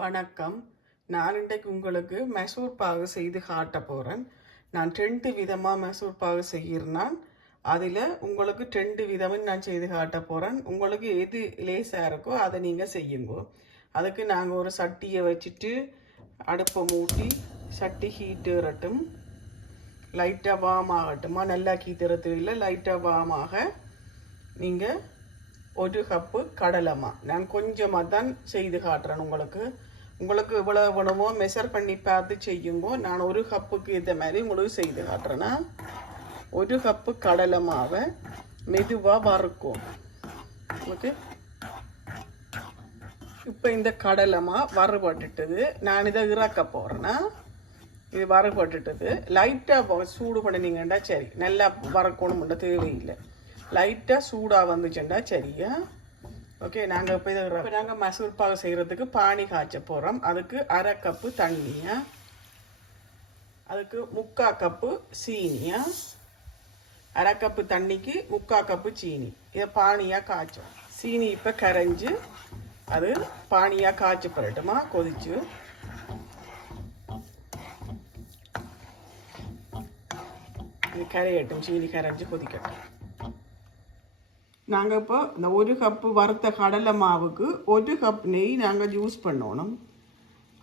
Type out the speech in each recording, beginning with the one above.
வணக்கம். நான் இன்றைக்கு உங்களுக்கு மைசூர் பாகு செய்து காட்ட போகிறேன். நான் 2 விதமாக மைசூர் பாகு செய்கிறேன். அதில் உங்களுக்கு 2 விதமும் நான் செய்து காட்ட போகிறேன். உங்களுக்கு எது லேசாக இருக்கோ அதை நீங்கள் செய்யுங்க. அதுக்கு நாங்கள் ஒரு சட்டியை வச்சுட்டு அடுப்பை மூட்டி சட்டி ஹீட்டு வரட்டும். லைட்டாக வார்ம் ஆகட்டுமா, நல்லா கீத்துறது இல்லை, லைட்டாக வார்ம் ஆக நீங்கள் 1 கப்பு கடலைமா, நான் கொஞ்சமாக தான் செய்து காட்டுறேன். உங்களுக்கு இவ்வளவு வேணுமோ மெஷர் பண்ணி பார்த்து செய்யுங்க. நான் 1 கப்புக்கு ஏற்ற மாதிரி உங்களுக்கு செய்து காட்டுறேன்னா 1 கப்பு கடலை மாவை மெதுவாக வறுக்கும். ஓகே, இப்போ இந்த கடலை மா வறுபட்டுட்டது. நான் இதை இறக்க போகிறேன்னா இது வறுபட்டுட்டது. லைட்டாக சூடு பண்ணினீங்கன்னா சரி, நல்லா வறக்கணும்ன்ற தேவையில்லை. லைட்டாக சூடாக வந்துச்சுன்னா சரியா. ஓகே, நாங்கள் இப்போ நாங்கள் மைசூர் பாகு செய்கிறதுக்கு பானி காய்ச்ச போகிறோம். அதுக்கு 1/2 கப்பு தண்ணியா, அதுக்கு 3/4 கப்பு சீனியா, 1/2 கப்பு தண்ணிக்கு 3/4 கப்பு சீனி. இதை பானியாக காய்ச்சோம். சீனி இப்போ கரைஞ்சி அது பானியாக காய்ச்சி போடட்டுமா, கொதிச்சு. இது கரையட்டும், சீனி கரைஞ்சி கொதிக்கட்டும். நாங்கள் இப்போ இந்த 1 கப்பு வறுத்த கடலை மாவுக்கு 1 கப் நெய் நாங்கள் யூஸ் பண்ணணும்.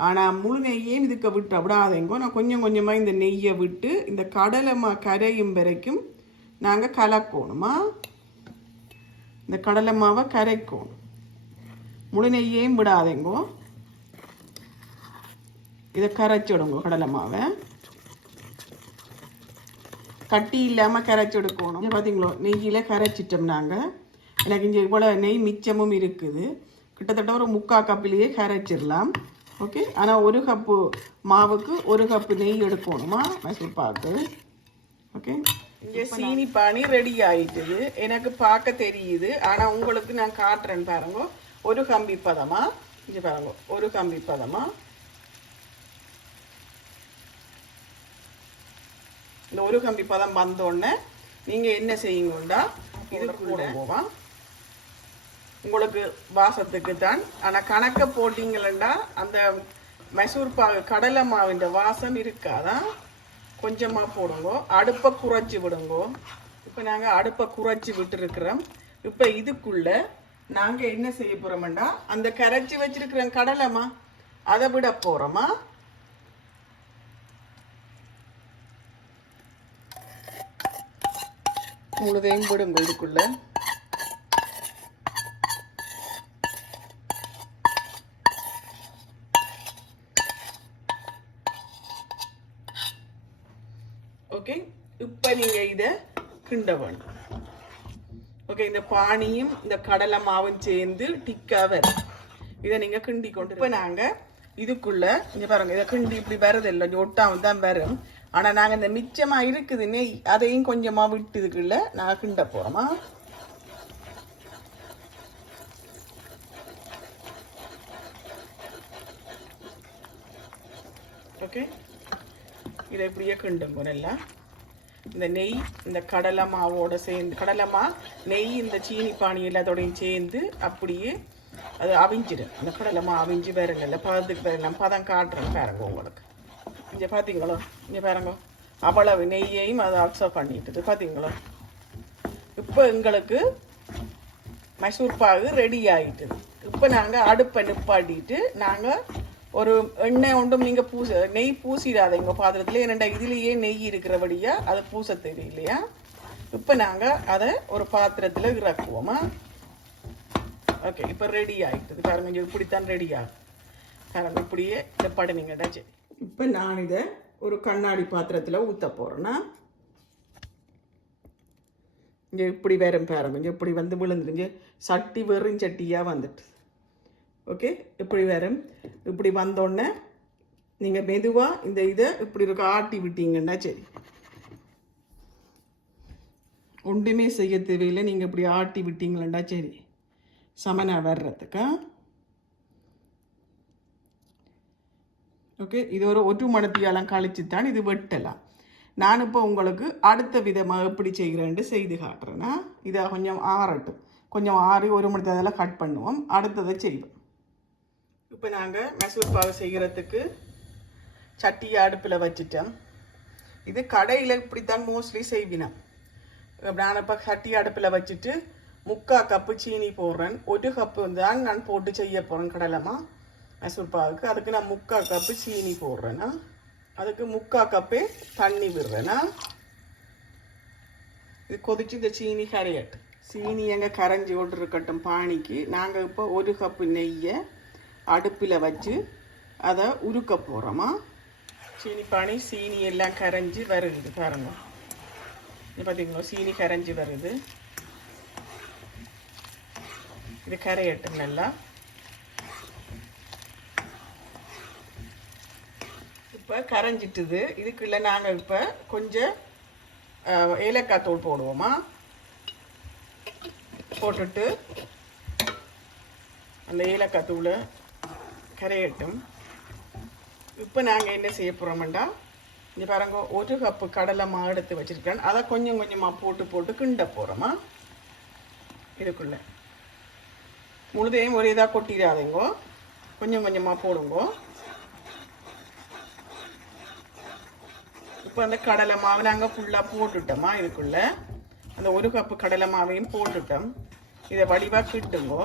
ஆனால் முழு நெய்யையும் இதுக்கு விட்டு விடாதேங்கோ. நான் கொஞ்சம் கொஞ்சமாக இந்த நெய்யை விட்டு இந்த கடலை கரையும் வரைக்கும் நாங்கள் கலக்கணுமா. இந்த கடலை மாவை கரைக்கணும், முழு நெய்யையும் விடாதேங்கோ. இதை கரைச்சிடுங்க. கடலை மாவை கட்டி இல்லாமல் கரைச்சி எடுக்கணும். பார்த்தீங்களோ, நெய்யில் கரைச்சிட்டோம் நாங்கள். எனக்கு இங்கே இவ்வளோ நெய் மிச்சமும் இருக்குது. கிட்டத்தட்ட ஒரு 3/4 கப்பிலேயே கரைச்சிடலாம். ஓகே, ஆனால் 1 கப்பு மாவுக்கு 1 கப்பு நெய் எடுக்கணுமா மைசூர் பாக்கு. ஓகே, இங்கே சீனி பானி ரெடி ஆகிட்டுது. எனக்கு பார்க்க தெரியுது, ஆனால் உங்களுக்கு நான் காட்டுறேன்னு பாருங்க. 1 கம்பி பதமா, இங்கே பாருங்க, 1 கம்பி பதமா. இந்த 1 கம்பி பதம் வந்தோடனே நீங்கள் என்ன செய்யுங்கண்டா, இது போடுவோம் உங்களுக்கு வாசத்துக்கு தான். ஆனால் கணக்க போட்டிங்களா அந்த மைசூர் பாகு கடலை மாவின் வாசம் இருக்காதான். கொஞ்சமாக போடுங்க, அடுப்பை குறைச்சி விடுங்க. இப்போ நாங்கள் அடுப்பை குறைச்சி விட்டுருக்குறோம். இப்போ இதுக்குள்ளே நாங்கள் என்ன செய்ய போகிறோம்டா, அந்த கரைச்சி வச்சிருக்கிற கடலைமா அதை விட போகிறோமா. முழுதையும் விடுங்க இதுக்குள்ள. ஓகே, இப்போ நீங்கள் இதை கிண்ட வேணும். ஓகே, இந்த பானியும் இந்த கடலை மாவும் சேர்ந்து டிக்காக வரும். இதை நீங்கள் கிண்டி கொண்டு. இப்போ நாங்கள் இதுக்குள்ள இங்கே பாருங்க, இதை கிண்டி இப்படி வருது இல்லை, ஒட்டாமல் தான் வரும். ஆனால் நாங்கள் இந்த மிச்சமாக இருக்குது நெய், அதையும் கொஞ்சமாக விட்டு இதுக்குள்ள நாங்கள் கிண்ட போகிறோமா. ஓகே, இதை இப்படியே கிண்டுங்க நல்லா. இந்த நெய் இந்த கடலை மாவோட சேர்ந்து, கடலை மா நெய் இந்த சீனி பானி எல்லாத்தோடையும் சேர்ந்து அப்படியே அது அவிஞ்சிடும். இந்த கடலை மா அவிஞ்சு வேறுங்கல்ல பதத்துக்கு வேறலாம். பதம் காட்டுறேன் பாருங்க உங்களுக்கு. இங்கே பார்த்தீங்களோ, இங்கே பாருங்க, அவ்வளவு நெய்யையும் அதை அப்சர்வ் பண்ணிட்டுது. பார்த்தீங்களோ, இப்போ எங்களுக்கு மைசூர் பாகு ரெடி ஆகிட்டுது. இப்போ நாங்கள் அடுப்பை நிப்பாட்டிட்டு நாங்கள் ஒரு எண்ணெய் ஒன்றும் நீங்கள் நெய் பூசிடாதீங்க பாத்திரத்தில். ஏன்னா இதுலேயே நெய் இருக்கிறபடியாக அதை பூச தெரியலையா. இப்போ நாங்கள் அதை ஒரு பாத்திரத்தில் இறக்குவோமா. ஓகே, இப்போ ரெடி ஆகிட்டுது பாருங்க. இப்படித்தான் ரெடி ஆகும் பாருங்க. இப்படியே நிப்பாட்டினீங்கடா சரி. இப்போ நான் இதை ஒரு கண்ணாடி பாத்திரத்தில் ஊற்ற போகிறேன்னா இங்கே இப்படி வரும் பாருங்க. இங்கே இப்படி வந்து விழுந்துருங்க, சட்டி வெறும் சட்டியாக வந்துட்டு. ஓகே, இப்படி வரும். இப்படி வந்தோடனே நீங்கள் மெதுவாக இந்த இதை இப்படி இருக்க ஆட்டி விட்டீங்கன்னா சரி. ஒன்றுமே செய்ய தேவையில்லை, நீங்கள் இப்படி ஆட்டி விட்டீங்களா சரி, சமனாக வர்றதுக்கா. ஓகே, இது ஒரு மணத்தியாலம் கழிச்சு தான் இது வெட்டலாம். நான் இப்போ உங்களுக்கு அடுத்த விதமாக எப்படி செய்கிறேன்ட்டு செய்து காட்டுறேன்னா, இதை கொஞ்சம் ஆறட்டும். கொஞ்சம் ஆறி 1 மணி அதெல்லாம் கட் பண்ணுவோம். அடுத்ததை செய்வோம். இப்போ நாங்கள் மைசூர் பாகு செய்கிறதுக்கு சட்டியை அடுப்பில் வச்சுட்டோம். இது கடையில் இப்படித்தான் மோஸ்ட்லி செய்வினேன். நான் இப்போ சட்டி அடுப்பில் வச்சுட்டு 3/4 கப்பு சீனி போடுறேன். 1 கப்பு தான் நான் போட்டு செய்ய போகிறேன் கடலைமா மைசூர் பாகுக்கு. அதுக்கு நான் 3/4 கப்பு சீனி போடுறேன்னா, அதுக்கு 3/4 கப்பே தண்ணி விடுறேன்னா. இது கொதிச்சு இந்த சீனி கரையட்டு. சீனி எங்கே கரைஞ்சி ஓட்டு இருக்கட்டும் பானிக்கு. நாங்கள் இப்போ 1 கப்பு நெய்யை அடுப்பில் வச்சு அதை உருக்க போகிறோமா. சீனி பானி சீனி எல்லாம் கரைஞ்சி வருது பாருங்க. பார்த்தீங்களா, சீனி கரைஞ்சி வருது. இது கரையட்டும் நல்லா. இப்போ கரைஞ்சிட்டுது. இதுக்குள்ள நாங்கள் இப்போ கொஞ்சம் ஏலக்காய் தூள் போடுவோமா. போட்டுட்டு அந்த ஏலக்காய் தூளை கரையட்டும். இப்போ நாங்கள் என்ன செய்ய போகிறோம்டா, இங்கே பாருங்க 1 கப்பு கடலை மாவு எடுத்து வச்சுருக்கேன். அதை கொஞ்சம் கொஞ்சமாக போட்டு கிண்ட போகிறோமா. இதுக்குள்ளே முழுதையும் ஒரே இதாக கொட்டிடாதீங்கோ, கொஞ்சம் கொஞ்சமாக போடுங்கோ. இப்போ அந்த கடலை மாவு நாங்கள் ஃபுல்லாக போட்டுட்டோமா. இதுக்குள்ளே அந்த 1 கப்பு கடலை மாவையும் போட்டுட்டோம். இதை வடிவாக கிட்டுங்கோ.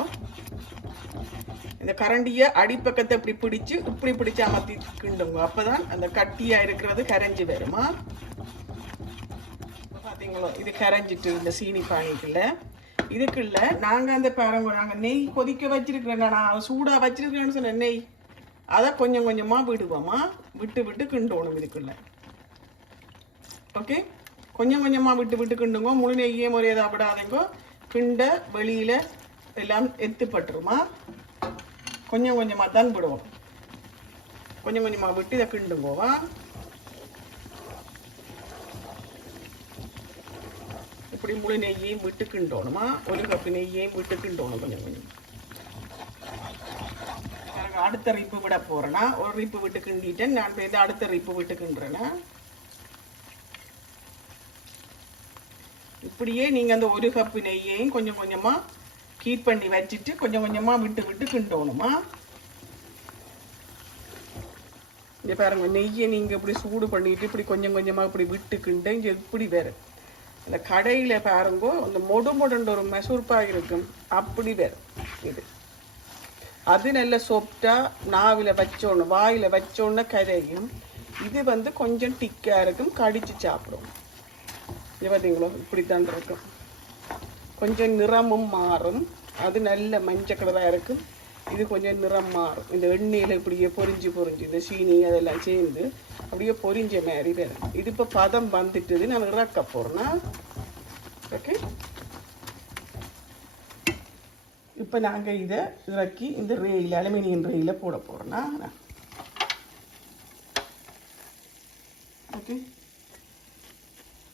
இந்த கரண்டியை அடிப்பக்கத்தை இப்படி பிடிச்சு அமர்த்தி கிண்டுங்க. அப்போ தான் அந்த கட்டியாக இருக்கிறது கரைஞ்சி வருமா. பார்த்தீங்களோ, இது கரைஞ்சிட்டு இந்த சீனி பானிக்குள்ள. இதுக்குள்ள நாங்கள் அந்த பாருங்க, நாங்கள் நெய் கொதிக்க வச்சிருக்கிறேன். நான் சூடாக வச்சிருக்கிறேன்னு சொன்ன நெய் அதை கொஞ்சம் கொஞ்சமாக விடுவோமா. விட்டு கிண்டணும் இதுக்குள்ள. ஓகே, கொஞ்சம் கொஞ்சமாக விட்டு கிண்டுங்க. முழு நெய்யே முறையை விடாதீங்க. கிண்ட வெளியில் எல்லாம் எத்துப்பட்டுருமா. கொஞ்சம் கொஞ்சமாக தான் விடுவோம். கொஞ்சம் கொஞ்சமாக விட்டு இதை கிண்டுங்கோவா. இப்படி முழு நெய்யையும் விட்டு கிண்டோணுமா. 1 கப்பு நெய்யையும் விட்டு கிண்டோணும் கொஞ்சம் கொஞ்சம். அடுத்த ரிப்பு விட போகிறேன்னா, ஒரு ரிப்பு விட்டு கிண்டிட்டேன். நான் போய் அடுத்த ரிப்பு விட்டு கிண்டுறேன்னா. இப்படியே நீங்கள் அந்த 1 கப்பு நெய்யையும் கொஞ்சம் கொஞ்சமாக ஹீட் பண்ணி வச்சுட்டு கொஞ்சம் கொஞ்சமாக விட்டு கிண்டோணுமா. இங்கே பாருங்க, நெய்யை நீங்கள் இப்படி சூடு பண்ணிட்டு இப்படி கொஞ்சம் கொஞ்சமாக இப்படி விட்டு கிண்டு இங்கே இப்படி வேறு. அந்த கடையில் பாருங்கோ, அந்த மொடுன்ற ஒரு மைசூர் பாகு இருக்கும், அப்படி வேறு இது. அது நல்ல சாஃப்டாக நாவில் வச்சோன்னு வாயில் வச்சோன்னு கரையும். இது வந்து கொஞ்சம் டிக்காக இருக்கும், கடிச்சு சாப்பிடும். இது பார்த்தீங்களோ, இப்படித்தான் இருக்கும். கொஞ்சம் நிறமும் மாறும். அது நல்ல மஞ்சள் கலராக இருக்கும். இது கொஞ்சம் நிறம் மாறும். இந்த எண்ணெயில் இப்படியே பொரிஞ்சு இந்த சீனி அதெல்லாம் சேர்ந்து அப்படியே பொரிஞ்ச மாதிரி வரும். இது இப்போ பதம் வந்துட்டுது. நான் இறக்க போகிறேன்னா. ஓகே, இப்போ நாங்கள் இதை இறக்கி இந்த ரேயில் அலுமினியம் ரேயில் போட போகிறோன்னா. ஓகே,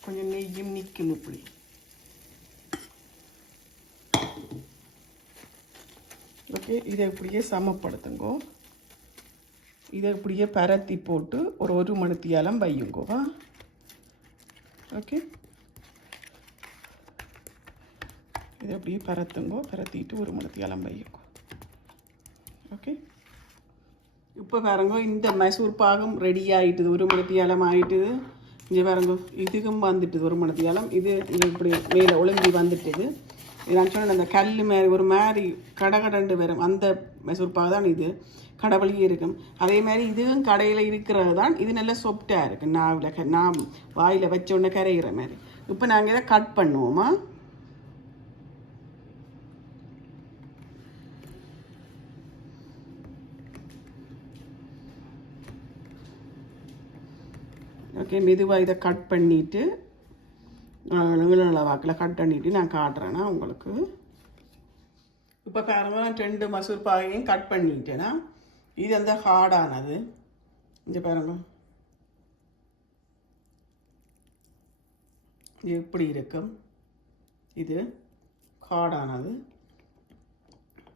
கொஞ்சம் நெய்யும் நிற்கும் இப்படி. ஓகே, இதை இப்படியே சமப்படுத்துங்கோ. இதை இப்படியே பரத்தி போட்டு ஒரு 1 மணித்தியாலம் வையுங்கோவா. ஓகே, இதை அப்படியே பரத்துங்கோ. பரத்திட்டு 1 மணித்தியாலம் வையுங்கோ. ஓகே, இப்போ பாருங்க, இந்த மைசூர் பாகம் ரெடி ஆகிட்டுது. 1 மணித்தியாலம் ஆகிட்டுது. இங்கே பாருங்க, இதுக்கும் வந்துட்டுது 1 மணித்தியாலம். இது இப்படி மேலே ஒழுங்கி வந்துட்டுது. நான் சொன்னேன், அந்த கல் மாதிரி ஒரு மாதிரி கடகடண்டு வரும். அந்த மைசூர் பாகு தான் இது. கடவுளியே இருக்கும். அதே மாதிரி இதுவும் கடையில் இருக்கிறது தான். இது நல்லா சாஃப்டாக இருக்குது. நான் வாயில் வச்சோடனே கரைகிற மாதிரி. இப்போ நாங்கள் இதை கட் பண்ணுவோமா. ஓகே, மெதுவாக இதை கட் பண்ணிவிட்டு நீள வாக்கில் கட் பண்ணிவிட்டு நான் காட்டுறேன்னா உங்களுக்கு. இப்போ பாருங்க, நான் 2 மைசூர் பாகையும் கட் பண்ணிட்டேன்னா. இது அந்த ஹார்டானது. இங்கே பாருங்க, இது எப்படி இருக்கும். இது ஹார்டானது.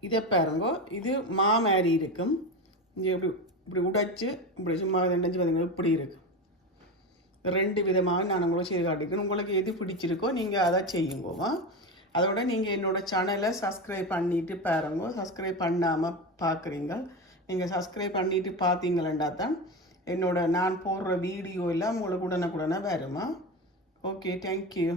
இதை பாருங்க, இது மாதிரி இருக்கும். இங்கே இப்படி உடைச்சு இப்படி சும்மா 2 பார்த்தீங்கன்னா இப்படி இருக்கும். 2 விதமாக நான் உங்களுக்கு செய்து காட்டிக்கிறேன். உங்களுக்கு எது பிடிச்சிருக்கோ நீங்கள் அதை செய்யுங்கோவா. அதோட நீங்கள் என்னோடய சேனலை சப்ஸ்கிரைப் பண்ணிவிட்டு பாருங்க. சப்ஸ்கிரைப் பண்ணாமல் பார்க்குறீங்க, நீங்கள் சப்ஸ்கிரைப் பண்ணிட்டு பார்த்தீங்களா தான் என்னோட நான் போடுற வீடியோ எல்லாம் உங்களுக்கு உடனுக்குடனே வருமா. Okay, thank you.